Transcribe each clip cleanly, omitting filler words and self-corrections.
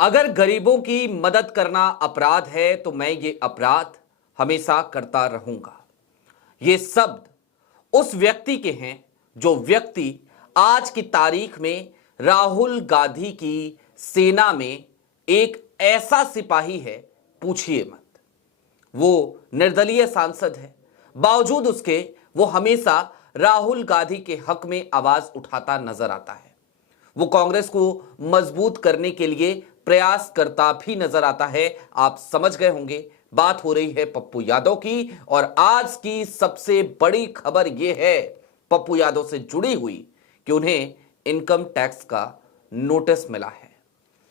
अगर गरीबों की मदद करना अपराध है तो मैं ये अपराध हमेशा करता रहूंगा। ये शब्द उस व्यक्ति के हैं जो व्यक्ति आज की तारीख में राहुल गांधी की सेना में एक ऐसा सिपाही है, पूछिए मत। वो निर्दलीय सांसद है, बावजूद उसके वो हमेशा राहुल गांधी के हक में आवाज उठाता नजर आता है। वो कांग्रेस को मजबूत करने के लिए प्रयास करता भी नजर आता है। आप समझ गए होंगे, बात हो रही है पप्पू यादव की। और आज की सबसे बड़ी खबर यह है पप्पू यादव से जुड़ी हुई कि उन्हें इनकम टैक्स का नोटिस मिला है।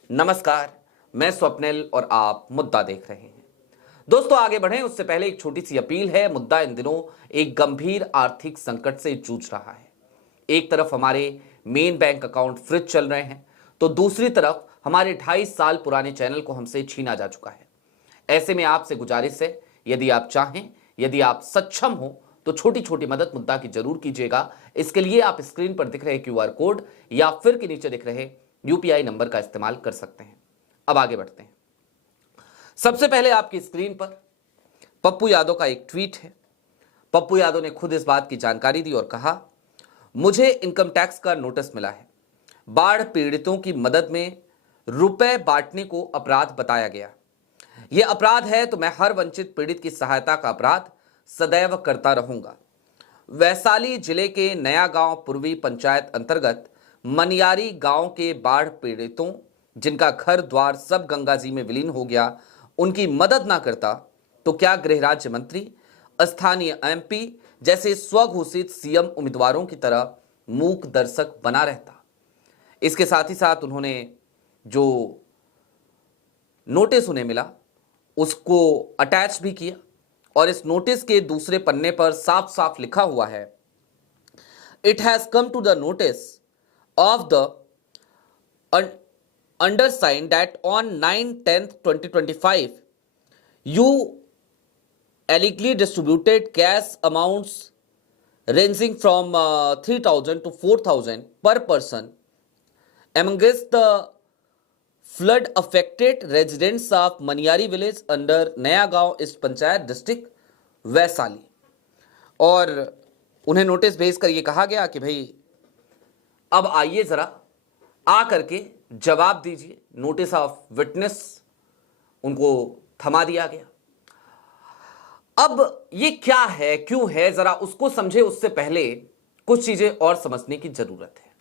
नमस्कार, मैं स्वप्निल और आप मुद्दा देख रहे हैं। दोस्तों, आगे बढ़ें उससे पहले एक छोटी सी अपील है। मुद्दा इन दिनों एक गंभीर आर्थिक संकट से जूझ रहा है। एक तरफ हमारे मेन बैंक अकाउंट फ्रीज चल रहे हैं, तो दूसरी तरफ हमारे 2.5 साल पुराने चैनल को हमसे छीना जा चुका है। ऐसे में आपसे गुजारिश है, यदि आप चाहें, यदि आप सक्षम हो, तो छोटी छोटी मदद मुद्दा की जरूर कीजिएगा। इसके लिए आप स्क्रीन पर दिख रहे QR कोड या फिर के नीचे दिख रहे UPI नंबर का इस्तेमाल कर सकते हैं। अब आगे बढ़ते हैं। सबसे पहले आपकी स्क्रीन पर पप्पू यादव का एक ट्वीट है। पप्पू यादव ने खुद इस बात की जानकारी दी और कहा, मुझे इनकम टैक्स का नोटिस मिला है। बाढ़ पीड़ितों की मदद में रुपए बांटने को अपराध बताया गया। यह अपराध है तो मैं हर वंचित पीड़ित की सहायता का अपराध सदैव करता रहूंगा। वैशाली जिले के नया गांव पूर्वी पंचायत अंतर्गत मनियारी गांव के बाढ़ पीड़ितों, जिनका घर द्वार सब गंगा जी में विलीन हो गया, उनकी मदद ना करता तो क्या गृह राज्य मंत्री, स्थानीय MP जैसे स्वघोषित CM उम्मीदवारों की तरह मूक दर्शक बना रहता। इसके साथ ही साथ उन्होंने जो नोटिस उन्हें मिला उसको अटैच भी किया और इस नोटिस के दूसरे पन्ने पर साफ साफ लिखा हुआ है, it has come to the notice of the undersigned that on 9/10/2025 you illegally distributed cash amounts ranging from 3,000 to 4,000 per person amongst the flood affected residents of Maniyari village under Naya Gaon East Panchayat district Vaishali. और उन्हें notice भेजकर यह कहा गया कि भाई अब आइए जरा आ करके जवाब दीजिए। नोटिस ऑफ विटनेस उनको थमा दिया गया। अब ये क्या है, क्यों है, जरा उसको समझे उससे पहले कुछ चीजें और समझने की जरूरत है।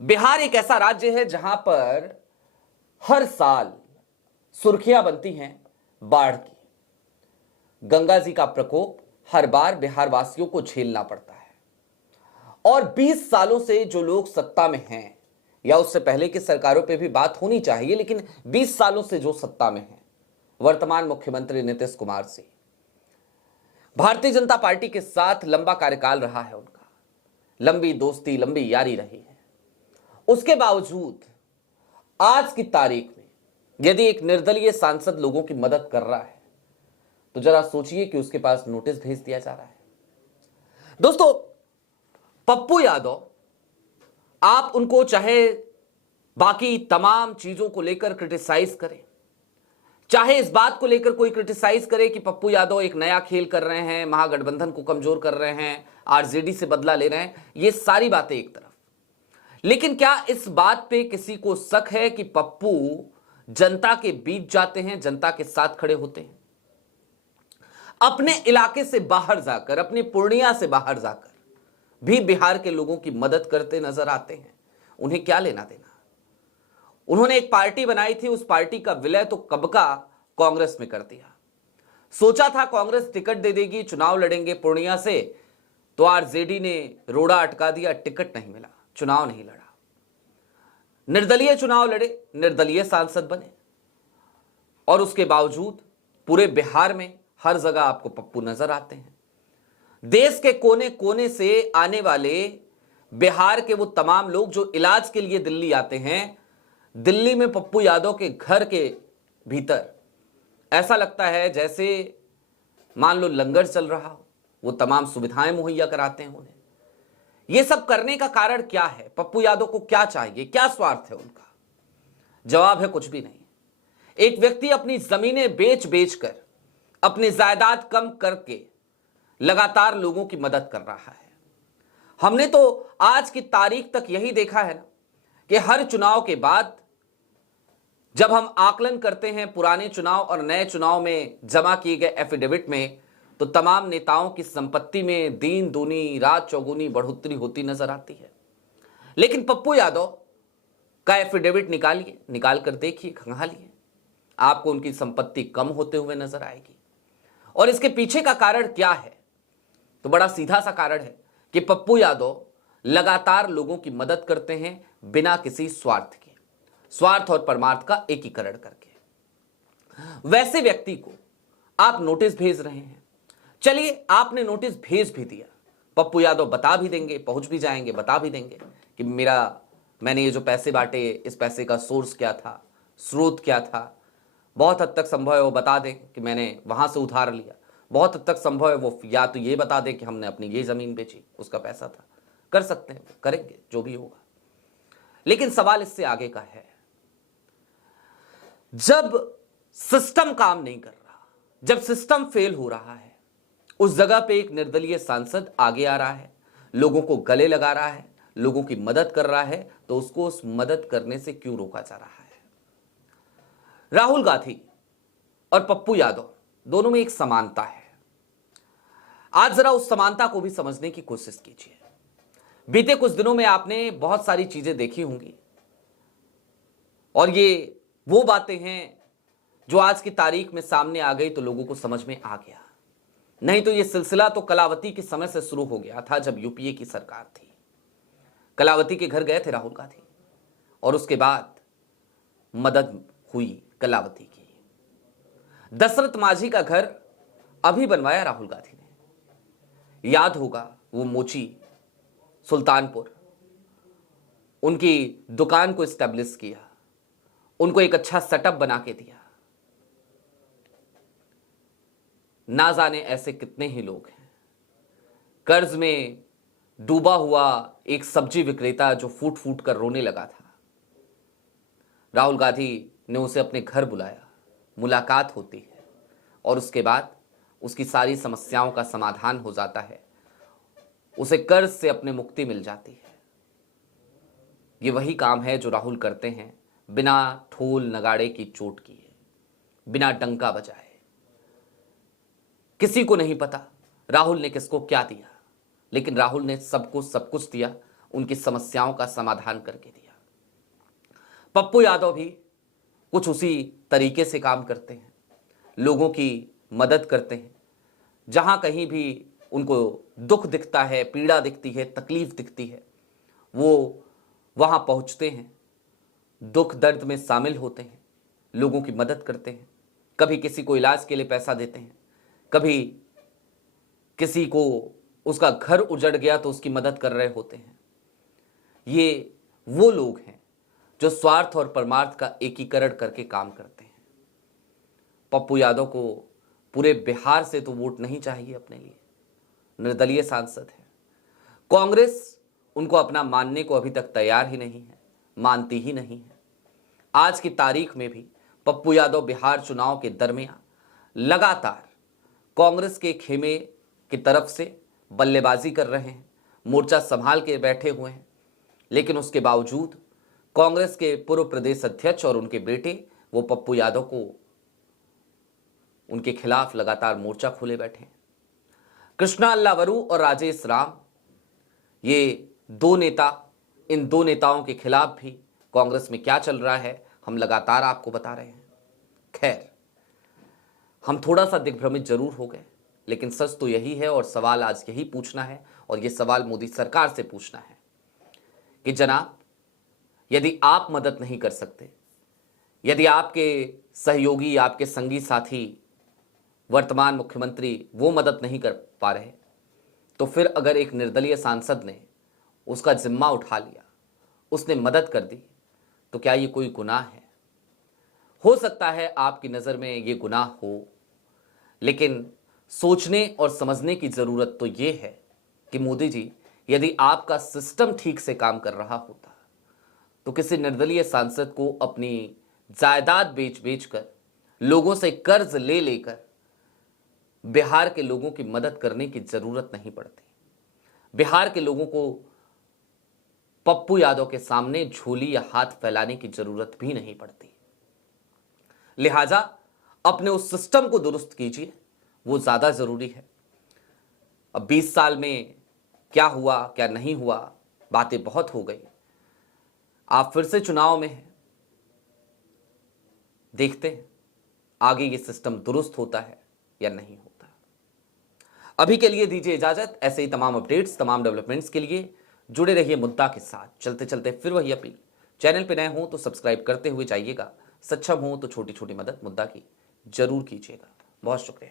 बिहार एक ऐसा राज्य है जहां पर हर साल सुर्खियां बनती हैं बाढ़ की। गंगा जी का प्रकोप हर बार बिहार वासियों को झेलना पड़ता है। और 20 सालों से जो लोग सत्ता में हैं, या उससे पहले की सरकारों पे भी बात होनी चाहिए, लेकिन 20 सालों से जो सत्ता में हैं, वर्तमान मुख्यमंत्री नीतीश कुमार से, भारतीय जनता पार्टी के साथ लंबा कार्यकाल रहा है उनका, लंबी दोस्ती, लंबी यारी रही है। उसके बावजूद आज की तारीख में यदि एक निर्दलीय सांसद लोगों की मदद कर रहा है, तो जरा सोचिए कि उसके पास नोटिस भेज दिया जा रहा है। दोस्तों, पप्पू यादव, आप उनको चाहे बाकी तमाम चीजों को लेकर क्रिटिसाइज करें, चाहे इस बात को लेकर कोई क्रिटिसाइज करे कि पप्पू यादव एक नया खेल कर रहे हैं, महागठबंधन को कमजोर कर रहे हैं, RJD से बदला ले रहे हैं, ये सारी बातें एक तरफ, लेकिन क्या इस बात पे किसी को शक है कि पप्पू जनता के बीच जाते हैं, जनता के साथ खड़े होते हैं? अपने इलाके से बाहर जाकर, अपने पूर्णिया से बाहर जाकर भी बिहार के लोगों की मदद करते नजर आते हैं। उन्हें क्या लेना देना? उन्होंने एक पार्टी बनाई थी, उस पार्टी का विलय तो कब का कांग्रेस में कर दिया। सोचा था कांग्रेस टिकट दे देगी, चुनाव लड़ेंगे पूर्णिया से, तो RJD ने रोड़ा अटका दिया, टिकट नहीं मिला, चुनाव नहीं लड़ा। निर्दलीय चुनाव लड़े, निर्दलीय सांसद बने, और उसके बावजूद पूरे बिहार में हर जगह आपको पप्पू नजर आते हैं। देश के कोने कोने से आने वाले बिहार के वो तमाम लोग जो इलाज के लिए दिल्ली आते हैं, दिल्ली में पप्पू यादव के घर के भीतर ऐसा लगता है जैसे मान लो लंगर चल रहा हो। वो तमाम सुविधाएं मुहैया कराते हैं उन्हें। ये सब करने का कारण क्या है? पप्पू यादव को क्या चाहिए, क्या स्वार्थ है उनका? जवाब है कुछ भी नहीं। एक व्यक्ति अपनी जमीनें बेच बेच कर, अपनी जायदाद कम करके लगातार लोगों की मदद कर रहा है। हमने तो आज की तारीख तक यही देखा है ना कि हर चुनाव के बाद जब हम आकलन करते हैं पुराने चुनाव और नए चुनाव में जमा किए गए एफिडेविट में, तो तमाम नेताओं की संपत्ति में दिन दूनी रात चौगुनी बढ़ोतरी होती नजर आती है। लेकिन पप्पू यादव का एफिडेविट निकाल कर देखिए, खंगालिए, आपको उनकी संपत्ति कम होते हुए नजर आएगी। और इसके पीछे का कारण क्या है? तो बड़ा सीधा सा कारण है कि पप्पू यादव लगातार लोगों की मदद करते हैं बिना किसी स्वार्थ के, स्वार्थ और परमार्थ का एकीकरण करके। वैसे व्यक्ति को आप नोटिस भेज रहे हैं। चलिए, आपने नोटिस भेज भी दिया, पप्पू यादव बता भी देंगे, पहुंच भी जाएंगे, बता भी देंगे कि मैंने ये जो पैसे बांटे, इस पैसे का सोर्स क्या था, स्रोत क्या था। बहुत हद तक संभव है वो बता दें कि मैंने वहां से उधार लिया। बहुत हद तक संभव है वो या तो ये बता दें कि हमने अपनी ये जमीन बेची, उसका पैसा था। कर सकते हैं, करेंगे, जो भी होगा। लेकिन सवाल इससे आगे का है, जब सिस्टम काम नहीं कर रहा, जब सिस्टम फेल हो रहा है, उस जगह पे एक निर्दलीय सांसद आगे आ रहा है, लोगों को गले लगा रहा है, लोगों की मदद कर रहा है, तो उसको उस मदद करने से क्यों रोका जा रहा है? राहुल गांधी और पप्पू यादव दोनों में एक समानता है। आज जरा उस समानता को भी समझने की कोशिश कीजिए। बीते कुछ दिनों में आपने बहुत सारी चीजें देखी होंगी और ये वो बातें हैं जो आज की तारीख में सामने आ गई तो लोगों को समझ में आ गया। नहीं तो ये सिलसिला तो कलावती के समय से शुरू हो गया था, जब यूपीए की सरकार थी। कलावती के घर गए थे राहुल गांधी और उसके बाद मदद हुई कलावती की। दशरथ मांझी का घर अभी बनवाया राहुल गांधी ने, याद होगा वो मोची सुल्तानपुर, उनकी दुकान को एस्टेब्लिश किया, उनको एक अच्छा सेटअप बना के दिया। ना जाने ऐसे कितने ही लोग हैं। कर्ज में डूबा हुआ एक सब्जी विक्रेता जो फूट फूट कर रोने लगा था, राहुल गांधी ने उसे अपने घर बुलाया, मुलाकात होती है और उसके बाद उसकी सारी समस्याओं का समाधान हो जाता है, उसे कर्ज से अपने मुक्ति मिल जाती है। ये वही काम है जो राहुल करते हैं, बिना ढोल नगाड़े की चोट किए, बिना डंका बजाए। किसी को नहीं पता राहुल ने किसको क्या दिया, लेकिन राहुल ने सबको सब कुछ दिया, उनकी समस्याओं का समाधान करके दिया। पप्पू यादव भी कुछ उसी तरीके से काम करते हैं, लोगों की मदद करते हैं। जहां कहीं भी उनको दुख दिखता है, पीड़ा दिखती है, तकलीफ दिखती है, वो वहां पहुंचते हैं, दुख दर्द में शामिल होते हैं, लोगों की मदद करते हैं। कभी किसी को इलाज के लिए पैसा देते हैं, कभी किसी को उसका घर उजड़ गया तो उसकी मदद कर रहे होते हैं। ये वो लोग हैं जो स्वार्थ और परमार्थ का एकीकरण करके काम करते हैं। पप्पू यादव को पूरे बिहार से तो वोट नहीं चाहिए अपने लिए, निर्दलीय सांसद है। कांग्रेस उनको अपना मानने को अभी तक तैयार ही नहीं है, मानती ही नहीं है। आज की तारीख में भी पप्पू यादव बिहार चुनाव के दरमियान लगातार कांग्रेस के खेमे की तरफ से बल्लेबाजी कर रहे हैं, मोर्चा संभाल के बैठे हुए हैं। लेकिन उसके बावजूद कांग्रेस के पूर्व प्रदेश अध्यक्ष और उनके बेटे वो पप्पू यादव को उनके खिलाफ लगातार मोर्चा खोले बैठे हैं। कृष्णा अल्लावरू और राजेश राम, ये दो नेता, इन दो नेताओं के खिलाफ भी कांग्रेस में क्या चल रहा है हम लगातार आपको बता रहे हैं। खैर, हम थोड़ा सा दिग्भ्रमित जरूर हो गए, लेकिन सच तो यही है और सवाल आज यही पूछना है, और यह सवाल मोदी सरकार से पूछना है कि जनाब, यदि आप मदद नहीं कर सकते, यदि आपके सहयोगी, आपके संगी साथी, वर्तमान मुख्यमंत्री वो मदद नहीं कर पा रहे, तो फिर अगर एक निर्दलीय सांसद ने उसका जिम्मा उठा लिया, उसने मदद कर दी, तो क्या ये कोई गुनाह है? हो सकता है आपकी नज़र में ये गुनाह हो, लेकिन सोचने और समझने की ज़रूरत तो ये है कि मोदी जी, यदि आपका सिस्टम ठीक से काम कर रहा होता तो किसी निर्दलीय सांसद को अपनी जायदाद बेच बेच कर, लोगों से कर्ज ले लेकर बिहार के लोगों की मदद करने की जरूरत नहीं पड़ती। बिहार के लोगों को पप्पू यादव के सामने झोली या हाथ फैलाने की जरूरत भी नहीं पड़ती। लिहाजा अपने उस सिस्टम को दुरुस्त कीजिए, वो ज्यादा जरूरी है। अब 20 साल में क्या हुआ क्या नहीं हुआ, बातें बहुत हो गई। आप फिर से चुनाव में हैं, देखते हैं आगे ये सिस्टम दुरुस्त होता है या नहीं होता। अभी के लिए दीजिए इजाजत। ऐसे ही तमाम अपडेट्स, तमाम डेवलपमेंट्स के लिए जुड़े रहिए मुद्दा के साथ। चलते चलते फिर वही अपील, चैनल पे नए हो तो सब्सक्राइब करते हुए जाइएगा, सक्षम हो तो छोटी छोटी मदद मुद्दा की जरूर कीजिएगा। बहुत शुक्रिया।